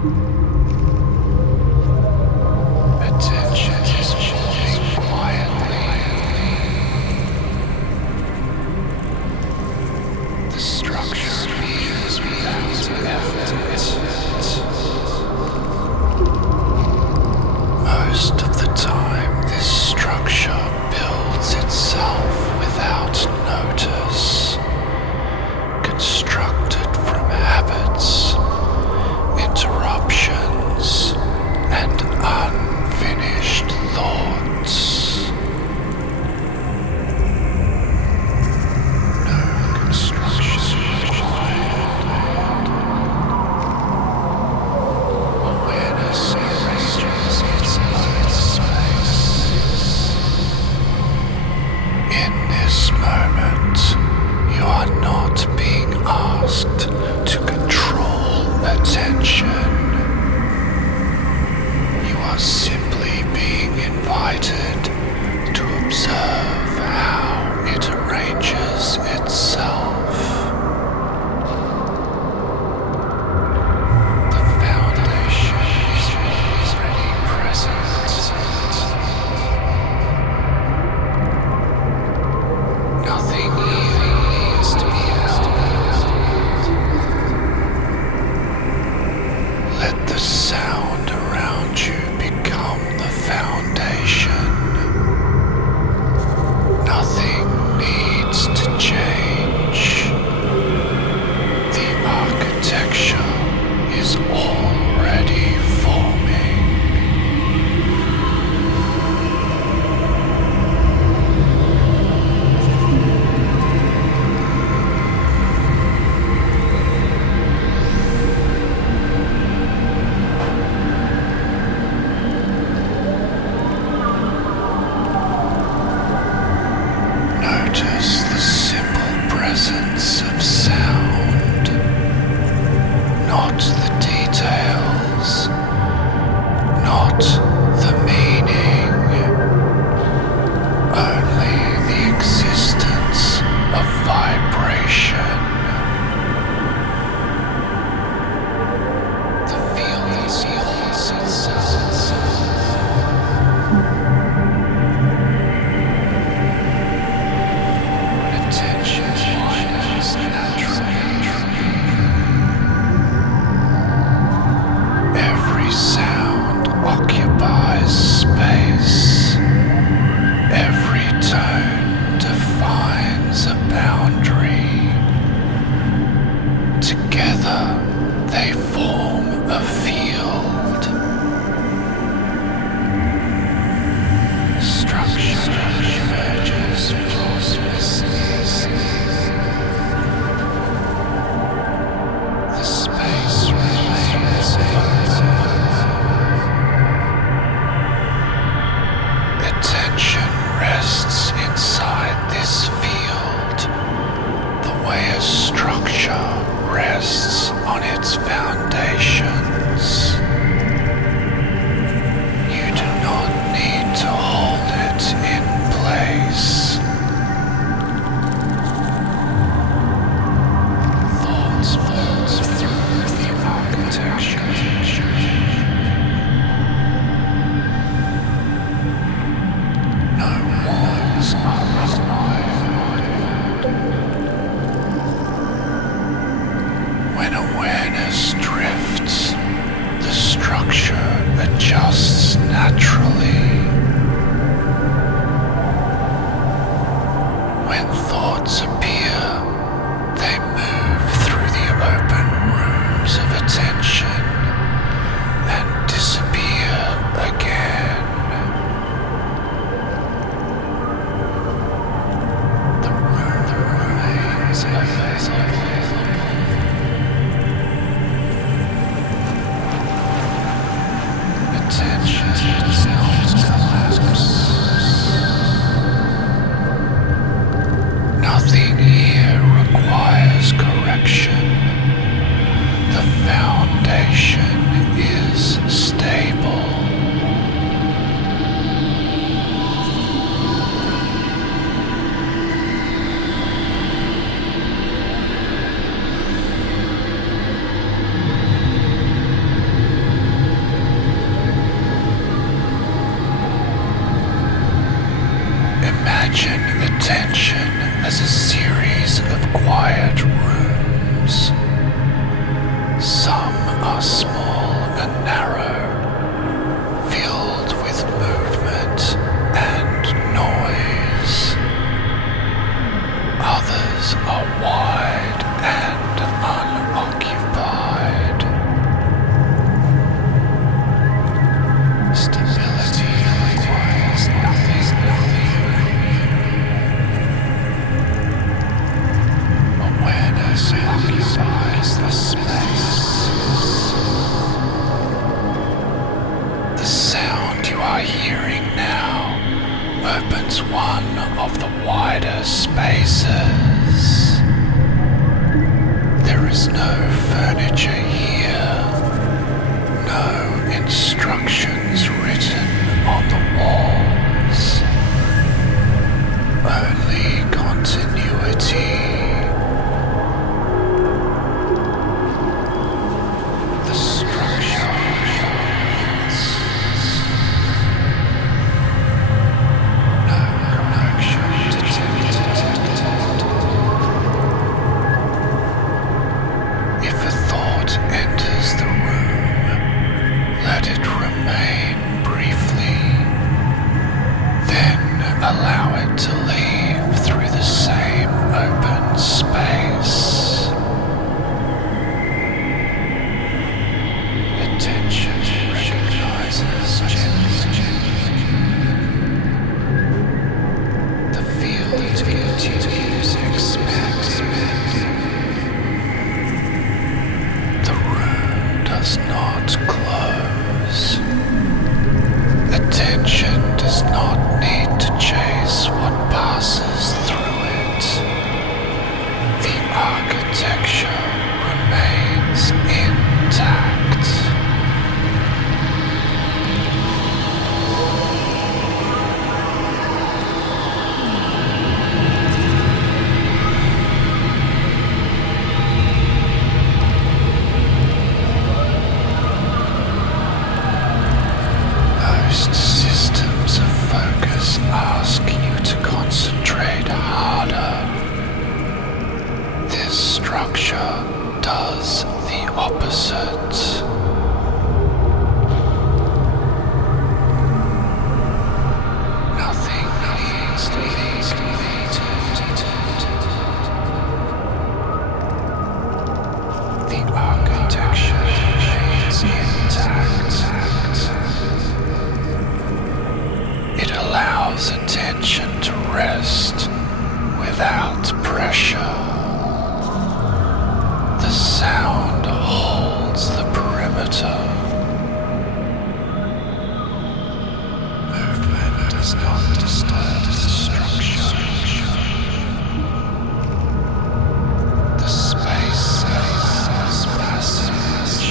Attention is moving quietly. The structure appears without effort. Most of the time, this structure builds itself without notice, constructed from habits, interruptions, and unfinished thoughts. No construction required. Awareness arranges its own space. In this moment, you are not being asked to control attention. You are simply being invited to observe how it arranges itself. The foundation is already present. Nothing even needs to be held. Let the sound around you become the foundation. Nothing needs to change. The architecture is already forming. Notice the simple presence of sound, not the details, not the meaning, only the existence of vibration. The field heals itself. Attention widens naturally. Every sound occupies space. Every tone defines a boundary. Together, they form a field. Structure emerges flawlessly. The space remains open. Attention rests inside this field, the way a structure rests on its foundations. as a series of quiet rooms. Some are small and narrow, filled with movement and noise. Others are wide and unoccupied. Stability requires nothing. Awareness occupies the space. The sound you are hearing now opens one of the wider spaces. There is no furniture here, no instructions written on the walls, only continuity. The structure no correction detected. If a thought enters the room, let it remain briefly, then allow it to leave through the same open space. Attention recognizes gently. The field continues expanding. The room does not close. Attention does not need to chase what passes through it. The architecture remains intact. Most systems of focus ask you to concentrate harder. This structure does the opposite. Nothing needs to be completed. The architecture remains intact. It allows attention to rest without pressure. The sound holds the perimeter. Movement does not disturb the structure. The space is passage.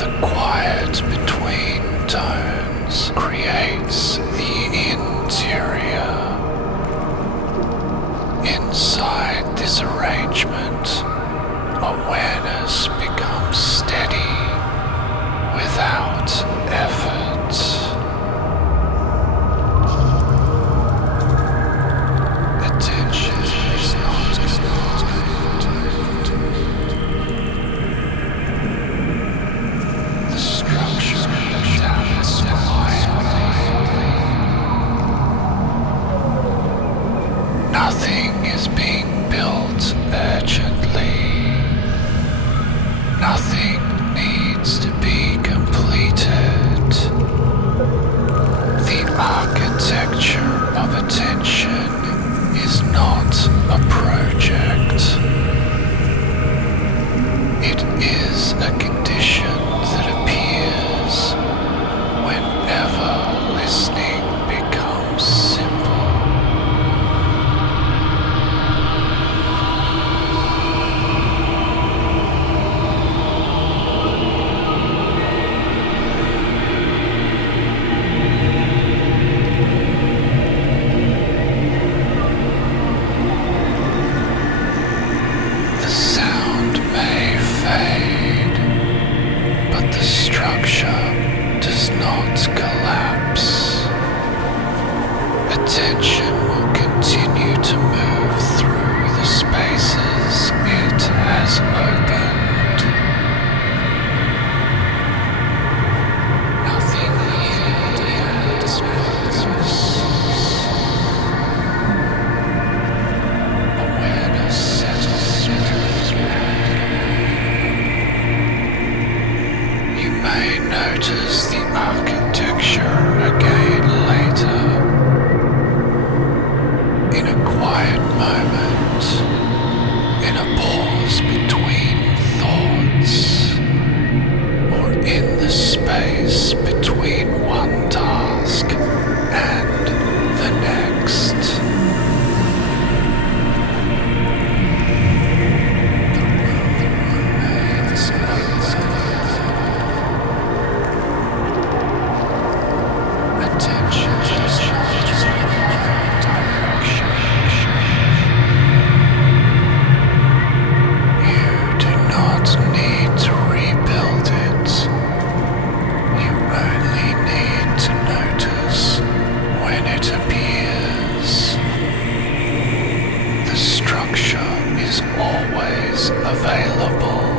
The quiet between tones creates the interior. Inside this arrangement, awareness becomes steady without effort. Attention is not confined. The structure adapts quietly. Nothing is being built urgently. Nothing needs to be completed. The architecture of attention is not a project. It is a condition that appears whenever listening becomes simple. The sound may fade, but the structure does not collapse. Attention may notice the architecture again later. In a quiet moment, in a pause between thoughts, or in the space between one task and the next. The structure remains available.